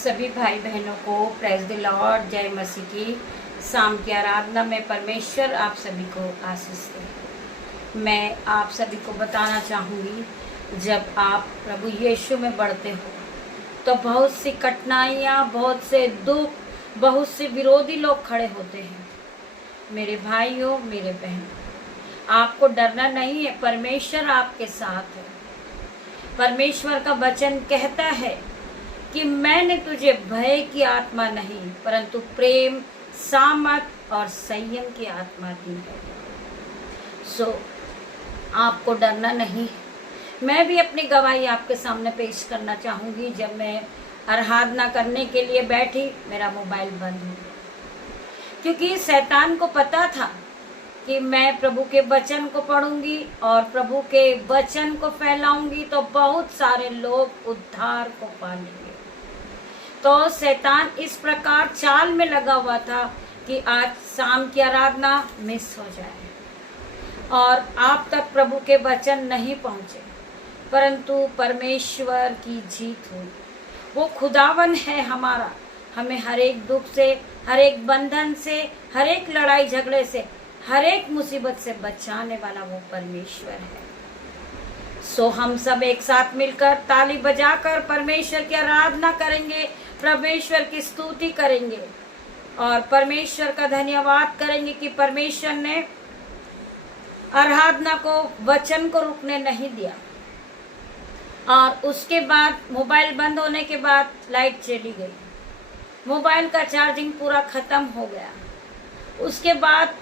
सभी भाई बहनों को प्रेज द लॉर्ड, जय मसीह की। शाम की आराधना में परमेश्वर आप सभी को आशीष दे। मैं आप सभी को बताना चाहूँगी, जब आप प्रभु यीशु में बढ़ते हो तो बहुत सी कठिनाइयाँ, बहुत से दुख, बहुत से विरोधी लोग खड़े होते हैं। मेरे भाइयों, मेरे बहन, आपको डरना नहीं है, परमेश्वर आपके साथ है। परमेश्वर का वचन कहता है कि मैंने तुझे भय की आत्मा नहीं परंतु प्रेम, सामर्थ और संयम की आत्मा दी है। सो आपको डरना नहीं। मैं भी अपनी गवाही आपके सामने पेश करना चाहूँगी। जब मैं आराधना करने के लिए बैठी, मेरा मोबाइल बंद हो गया, क्योंकि शैतान को पता था कि मैं प्रभु के वचन को पढ़ूंगी और प्रभु के वचन को फैलाऊंगी तो बहुत सारे लोग उद्धार को पा लेंगे। तो शैतान इस प्रकार चाल में लगा हुआ था कि आज शाम की आराधना मिस हो जाए और आप तक प्रभु के वचन नहीं पहुंचे, परंतु परमेश्वर की जीत हुई। वो खुदावन है हमारा, हमें हर एक दुख से, हर एक बंधन से, हर एक लड़ाई झगड़े से, हर एक मुसीबत से बचाने वाला वो परमेश्वर है। सो हम सब एक साथ मिलकर ताली बजाकर परमेश्वर की आराधना करेंगे, परमेश्वर की स्तुति करेंगे और परमेश्वर का धन्यवाद करेंगे कि परमेश्वर ने आराधना को, वचन को रुकने नहीं दिया। और उसके बाद मोबाइल बंद होने के बाद लाइट चली गई, मोबाइल का चार्जिंग पूरा खत्म हो गया। उसके बाद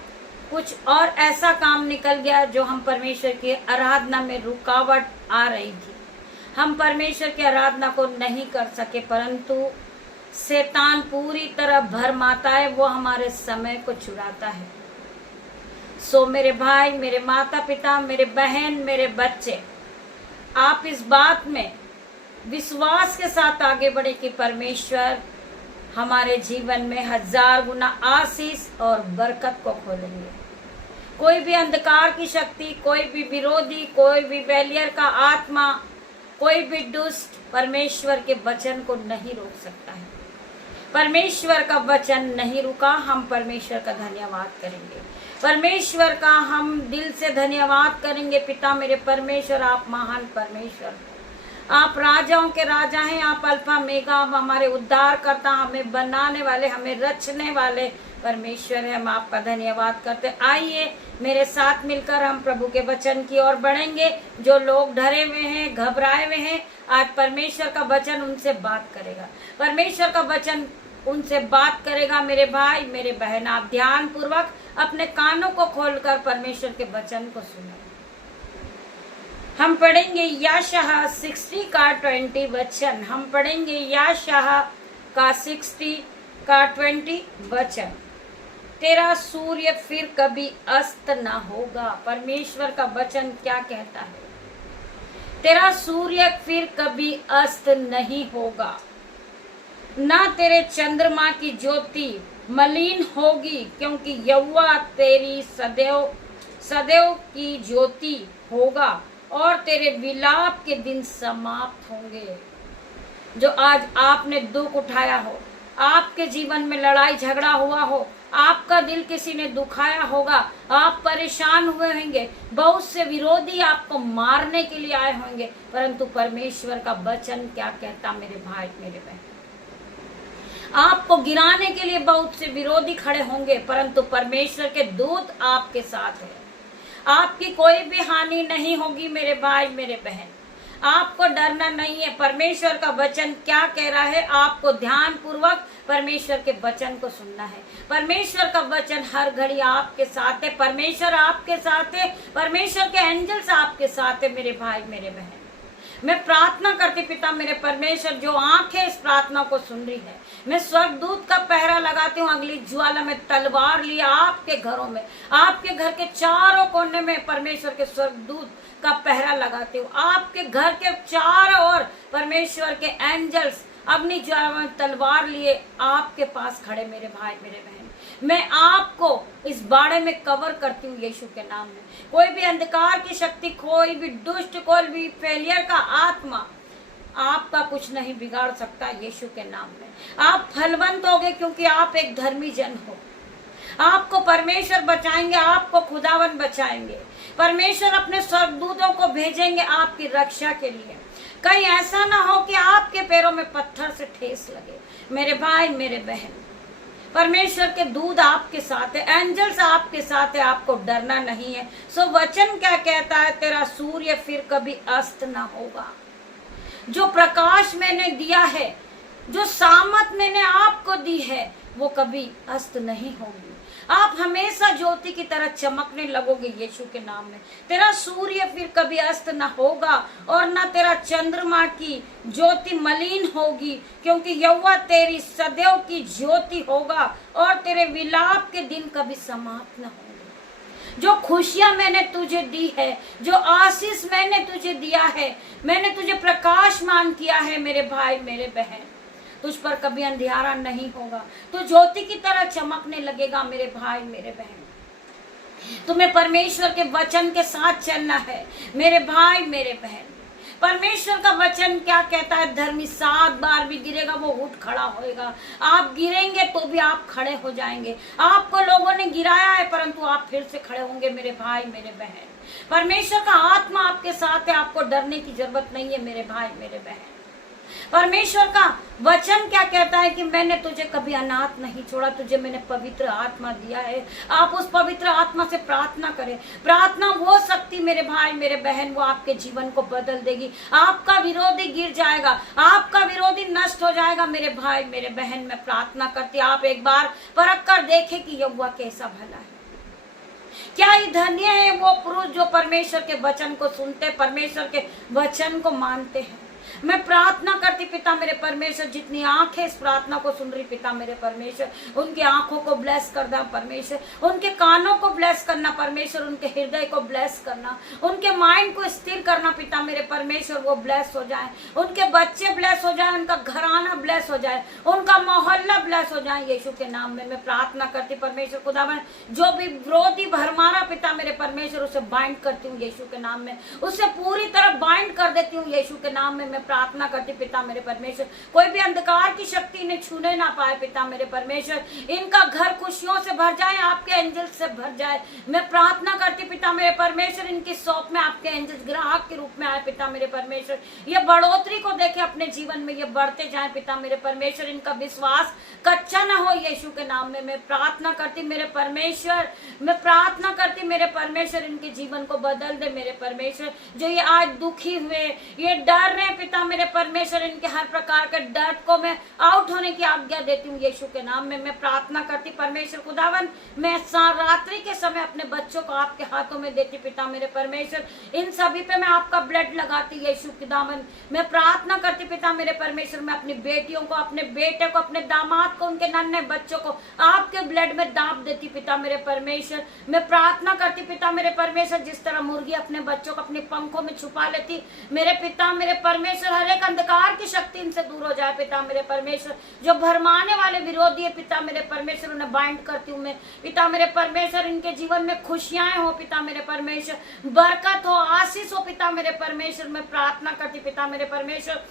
कुछ और ऐसा काम निकल गया जो हम परमेश्वर की आराधना में रुकावट आ रही थी। हम परमेश्वर की आराधना को नहीं कर सके, परंतु शैतान पूरी तरह भरमाता है, वो हमारे समय को चुराता है। सो मेरे भाई, मेरे माता पिता, मेरे बहन, मेरे बच्चे, आप इस बात में विश्वास के साथ आगे बढ़े कि परमेश्वर हमारे जीवन में 1000 गुना आशीष और बरकत को खोलेंगे। कोई भी अंधकार की शक्ति, कोई भी विरोधी, कोई भी बैरियर का आत्मा, कोई भी दुष्ट परमेश्वर के वचन को नहीं रोक सकता है। परमेश्वर का वचन नहीं रुका। हम परमेश्वर का धन्यवाद करेंगे, परमेश्वर का हम दिल से धन्यवाद करेंगे। पिता मेरे परमेश्वर, आप महान परमेश्वर, आप राजाओं के राजा हैं, आप अल्फा मेगा, आप हमारे उद्धार करता, हमें बनाने वाले, हमें रचने वाले परमेश्वर है। हम आपका धन्यवाद करते। आइए मेरे साथ मिलकर हम प्रभु के वचन की ओर बढ़ेंगे। जो लोग डरे हुए हैं, घबराए हुए हैं, आज परमेश्वर का वचन उनसे बात करेगा, परमेश्वर का वचन उनसे बात करेगा। मेरे भाई, मेरे बहन, आप ध्यान पूर्वक अपने कानों को खोलकर परमेश्वर के वचन को सुने। हम पढ़ेंगे यशायाह 60 का 20 वचन। हम पढ़ेंगे यशायाह का 60 का 20 वचन। तेरा सूर्य फिर कभी अस्त ना होगा। परमेश्वर का वचन क्या कहता है? तेरा सूर्य फिर कभी अस्त नहीं होगा, ना तेरे चंद्रमा की ज्योति मलिन होगी, क्योंकि यहोवा तेरी सदैव सदैव की ज्योति होगा और तेरे विलाप के दिन समाप्त होंगे। जो आज आपने दुख उठाया हो, आपके जीवन में लड़ाई झगड़ा हुआ हो, आपका दिल किसी ने दुखाया होगा, आप परेशान हुए होंगे, बहुत से विरोधी आपको मारने के लिए आए होंगे, परंतु परमेश्वर का वचन क्या कहता? मेरे भाई, मेरे बहन, आपको गिराने के लिए बहुत से विरोधी खड़े होंगे, परंतु परमेश्वर के दूत आपके साथ है। आपकी कोई भी हानि नहीं होगी। मेरे भाई, मेरे बहन, आपको डरना नहीं है। परमेश्वर का वचन क्या कह रहा है? आपको ध्यान पूर्वक परमेश्वर के वचन को सुनना है। परमेश्वर का वचन हर घड़ी आपके साथ है। परमेश्वर आपके साथ है, परमेश्वर के एंजल्स आपके साथ है। मेरे भाई, मेरे बहन, मैं प्रार्थना करती पिता मेरे परमेश्वर, जो आंखें इस प्रार्थना को सुन रही है, मैं स्वर्गदूत का पहरा लगाती हूँ। अगली ज्वाला में तलवार लिए आपके घरों में, आपके घर के चारों कोने में परमेश्वर के स्वर्गदूत का पहरा लगाती हूँ। आपके घर के चारों ओर परमेश्वर के एंजल्स अपनी ज्वाला में तलवार लिए आपके पास खड़े। मेरे भाई, मेरे बहन, मैं आपको इस बाड़े में कवर करती हूँ यीशु के नाम में। कोई भी अंधकार की शक्ति, कोई भी दुष्ट, कोई भी फेलियर का आत्मा आपका कुछ नहीं बिगाड़ सकता यीशु के नाम में। आप फलवंत होगे क्योंकि आप एक धर्मी जन हो। आपको परमेश्वर बचाएंगे, आपको खुदावन बचाएंगे। परमेश्वर अपने स्वर्गदूतों को भेजेंगे आपकी रक्षा के लिए। कहीं ऐसा ना हो कि आपके पैरों में पत्थर से ठेस लगे। मेरे भाई मेरे बहन, परमेश्वर के दूत आपके साथ है, एंजल्स आपके साथ है, आपको डरना नहीं है। सो वचन क्या कहता है, तेरा सूर्य फिर कभी अस्त ना होगा। जो प्रकाश मैंने दिया है, जो सामत मैंने आपको दी है, वो कभी अस्त नहीं होगी। आप हमेशा ज्योति की तरह चमकने लगोगे यीशु के नाम में। तेरा सूर्य फिर कभी अस्त न होगा और न तेरा चंद्रमा की ज्योति मलिन होगी, क्योंकि यहोवा तेरी सदैव की ज्योति होगा और तेरे विलाप के दिन कभी समाप्त न होंगे। जो खुशियां मैंने तुझे दी है, जो आशीष मैंने तुझे दिया है, मैंने तुझे प्रकाशमान किया है मेरे भाई मेरे बहन, तुझ पर कभी अंधियारा नहीं होगा। तू ज्योति की तरह चमकने लगेगा मेरे भाई मेरे बहन। तुम्हें परमेश्वर के वचन के साथ चलना है मेरे भाई मेरे बहन। परमेश्वर का वचन क्या कहता है, धर्मी 7 बार भी गिरेगा वो उठ खड़ा होएगा। आप गिरेंगे तो भी आप खड़े हो जाएंगे। आपको लोगों ने गिराया है परंतु आप फिर से खड़े होंगे मेरे भाई मेरे बहन। परमेश्वर का आत्मा आपके साथ है, आपको डरने की जरूरत नहीं है मेरे भाई मेरे बहन। परमेश्वर का वचन क्या कहता है कि मैंने तुझे कभी अनाथ नहीं छोड़ा, तुझे मैंने पवित्र आत्मा दिया है। आप उस पवित्र आत्मा से प्रार्थना करें। प्रार्थना वो शक्ति मेरे भाई मेरे बहन, वो आपके जीवन को बदल देगी। आपका विरोधी गिर जाएगा, आपका विरोधी नष्ट हो जाएगा मेरे भाई मेरे बहन। मैं प्रार्थना करती, आप एक बार परख कर देखें कि यहोवा कैसा भला है। क्या ही धन्य है वो पुरुष जो परमेश्वर के वचन को सुनते, परमेश्वर के वचन को मानते हैं। मैं प्रार्थना करती पिता मेरे परमेश्वर, जितनी आंखें इस प्रार्थना को सुन रही पिता मेरे परमेश्वर, उनकी आंखों को ब्लेस करना परमेश्वर, उनके कानों को ब्लेस करना परमेश्वर, उनके हृदय को ब्लेस करना, उनके माइंड को स्थिर करना पिता मेरे परमेश्वर। वो ब्लेस हो जाए, उनके बच्चे ब्लेस हो जाए, उनका घराना ब्लेस हो जाए, उनका मोहल्ला ब्लेस हो जाए यीशु के नाम में। मैं प्रार्थना करती परमेश्वर खुदावन, जो भी विरोधी भरमारा पिता मेरे परमेश्वर, उसे बाइंड करती हूँ यीशु के नाम में, उसे पूरी तरह बाइंड कर देती हूँ यीशु के नाम में। मैं प्रार्थना करती पिता मेरे परमेश्वर, कोई भी अंधकार की शक्ति इन्हें छूने ना पाए पिता मेरे परमेश्वर। इनका घर खुशियों से भर जाए, आपके एंजल्स से भर जाए। मैं प्रार्थना करती पिता मेरे परमेश्वर, इनकी शॉप में आपके एंजल्स ग्राहक के रूप में आए पिता मेरे परमेश्वर। ये बढ़ोतरी को देखे अपने जीवन में, ये बढ़ते जाए पिता मेरे परमेश्वर। इनका विश्वास कच्चा ना हो यीशु के नाम में। मैं प्रार्थना करती मेरे परमेश्वर, मैं प्रार्थना करती मेरे परमेश्वर, इनके जीवन को बदल दे मेरे परमेश्वर। जो ये आज दुखी हुए, ये डर रहे पिता मेरे परमेश्वर, इनके हर प्रकार के डर को मैं आउट होने की आज्ञा देती हूँ यीशु के नाम में। मैं प्रार्थना करती परमेश्वर खुदावन, मैं रात्रि के समय अपने बच्चों को आपके हाथों में देती पिता मेरे परमेश्वर। इन सभी पे मैं आपका ब्लड लगाती यीशु के दामन। मैं प्रार्थना करती पिता मेरे परमेश्वर, मैं अपनी बेटियों को, अपने बेटे को, अपने दामाद को, उनके नन्हे बच्चों को आपके ब्लड में दाब देती पिता मेरे परमेश्वर। मैं प्रार्थना करती पिता मेरे परमेश्वर, जिस तरह मुर्गी अपने बच्चों को अपने पंखों में छुपा लेती मेरे पिता मेरे परमेश्वर, हर एक अंधकार की शक्ति इनसे दूर हो जाए पिता मेरे परमेश्वर। जो भरमाने वाले विरोधी है पिता मेरे परमेश्वर, उन्हें बाइंड करती हूँ मैं पिता मेरे परमेश्वर। इनके जीवन में खुशियां हो पिता मेरे परमेश्वर, बरकत हो, आशीष हो पिता मेरे परमेश्वर। मैं प्रार्थना करती पिता मेरे परमेश्वर,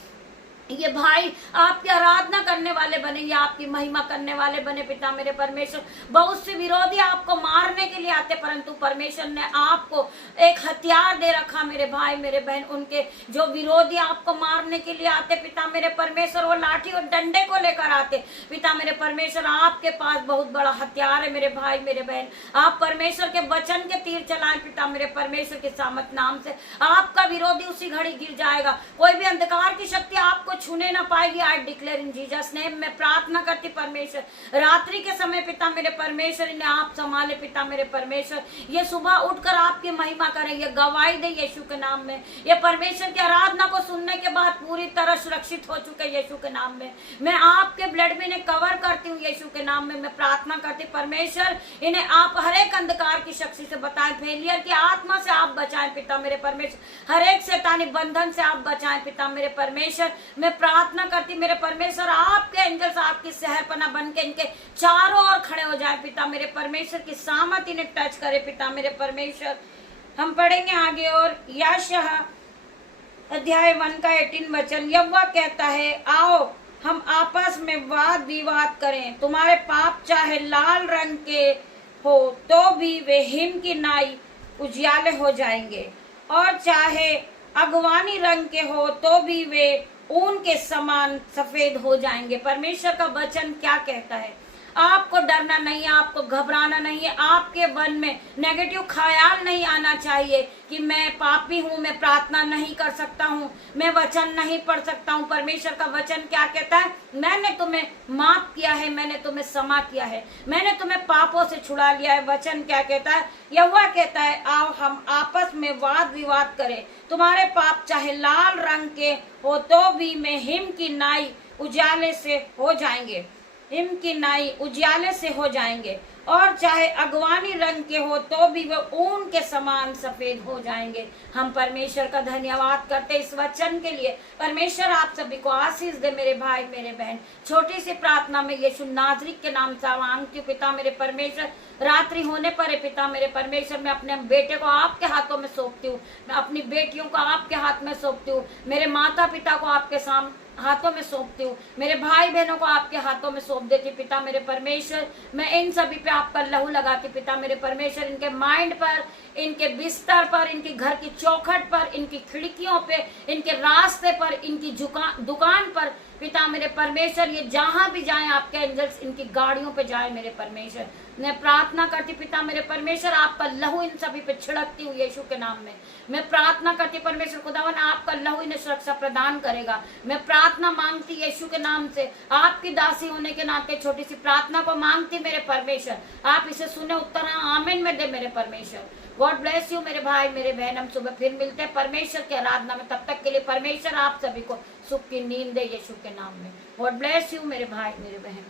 ये भाई आपकी आराधना करने वाले बने, ये आपकी महिमा करने वाले बने पिता मेरे परमेश्वर। बहुत से विरोधी आपको मारने के लिए आते, परंतु परमेश्वर ने आपको एक हथियार दे रखा मेरे भाई मेरे बहन। उनके जो विरोधी आपको मारने के लिए आते पिता मेरे परमेश्वर, वो लाठी और डंडे को लेकर आते पिता मेरे परमेश्वर। आपके पास बहुत बड़ा हथियार है मेरे भाई मेरे बहन। आप परमेश्वर के वचन के तीर चलाएं पिता मेरे परमेश्वर के सामर्थ नाम से। आपका विरोधी उसी घड़ी गिर जाएगा, कोई भी अंधकार की शक्ति आपको छूने ना पाएगी। I declare in Jesus name. मैं प्रार्थना करती परमेश्वर, रात्रि के समय पिता मेरे परमेश्वर, इन्हें आप संभाले पिता मेरे परमेश्वर। ये सुबह उठकर आपकी महिमा करें, ये गवाही दे यीशु के नाम में। ये परमेश्वर की आराधना को सुनने के बाद पूरी तरह सुरक्षित हो चुके यीशु के नाम में। मैं आपके ब्लड में इन्हें कवर करती हूँ यीशु के नाम में। मैं प्रार्थना करती परमेश्वर, इन्हें आप हर एक अंधकार की शक्ति से बताएं, फेलियर की आत्मा से आप बचाएं पिता मेरे परमेश्वर, हर एक शैतानी बंधन से आप बचाएं पिता मेरे परमेश्वर। मैं प्रार्थना करती मेरे परमेश्वर, आपके एंजल्स आपकी शहरपना बन के इनके चारों ओर खड़े हो जाए पिता मेरे परमेश्वर। की सामत इन्हें टच करे पिता मेरे परमेश्वर। हम पढ़ेंगे आगे और यशायाह अध्याय 1 का 18 वचन, यहोवा कहता है, आओ हम आपस में वाद विवाद करें। तुम्हारे पाप चाहे लाल रंग के हो तो भी वे हिम की नाई उजियाले हो जाएंगे, और चाहे अगवानी रंग के हो तो भी वे ऊन के समान सफेद हो जाएंगे। परमेश्वर का वचन क्या कहता है? आपको डरना नहीं है, आपको घबराना नहीं है, आपके मन में नेगेटिव ख्याल नहीं आना चाहिए कि मैं पापी हूं, मैं प्रार्थना नहीं कर सकता हूं, मैं वचन नहीं पढ़ सकता हूं। परमेश्वर का वचन क्या कहता है? मैंने तुम्हें माफ किया है, मैंने तुम्हें क्षमा किया है, मैंने तुम्हें पापों से छुड़ा लिया है। वचन क्या कहता है? यहोवा कहता है, आओ हम आपस में वाद विवाद करें। तुम्हारे पाप चाहे लाल रंग के हो तो भी मैं हिम की नाई उजाले से हो जाएंगे, हिम की नाई उजियाले से हो जाएंगे, और चाहे अगवानी रंग के हो तो भी वे ऊन के समान सफेद हो जाएंगे। हम परमेश्वर का धन्यवाद करते इस वचन के लिए। परमेश्वर आप सभी को आशीष दे मेरे भाई मेरे बहन। छोटी सी प्रार्थना में यीशु नाज़री के नाम से मांगती हूँ। पिता मेरे परमेश्वर, रात्रि होने पर पिता मेरे परमेश्वर, मैं अपने बेटे को आपके हाथों में सौंपती हूँ, मैं अपनी बेटियों को आपके हाथ में सौंपती हूँ, मेरे माता पिता को आपके हाथों में सौंपती हूँ, मेरे भाई बहनों को आपके हाथों में सौंप देती। पिता मेरे परमेश्वर, मैं इन सभी पे आपका लहू लगाती। पिता मेरे परमेश्वर, इनके माइंड पर, इनके बिस्तर पर, इनकी घर की चौखट पर, इनकी खिड़कियों पे, इनके रास्ते पर, इनकी दुकान पर, पिता मेरे परमेश्वर, ये जहां भी जाएं आपके एंजल्स इनकी गाड़ियों पे जाए मेरे परमेश्वर। मैं प्रार्थना करती पिता मेरे परमेश्वर, आपका लहू इन सभी पे छिड़कती हूँ यीशु के नाम में। मैं प्रार्थना करती परमेश्वर खुदावन, आपका लहू इन्हें सुरक्षा प्रदान करेगा। मैं प्रार्थना मांगती यीशु के नाम से, आपकी दासी होने के नाते छोटी सी प्रार्थना को मांगती मेरे परमेश्वर, आप इसे सुने, उत्तर आमीन में दे मेरे परमेश्वर। गॉड ब्लेस यू मेरे भाई मेरे बहन। हम सुबह फिर मिलते हैं परमेश्वर की आराधना में। तब तक के लिए परमेश्वर आप सभी को सुख की नींद दे यीशु के नाम में। गॉड ब्लेस यू मेरे भाई मेरे बहन।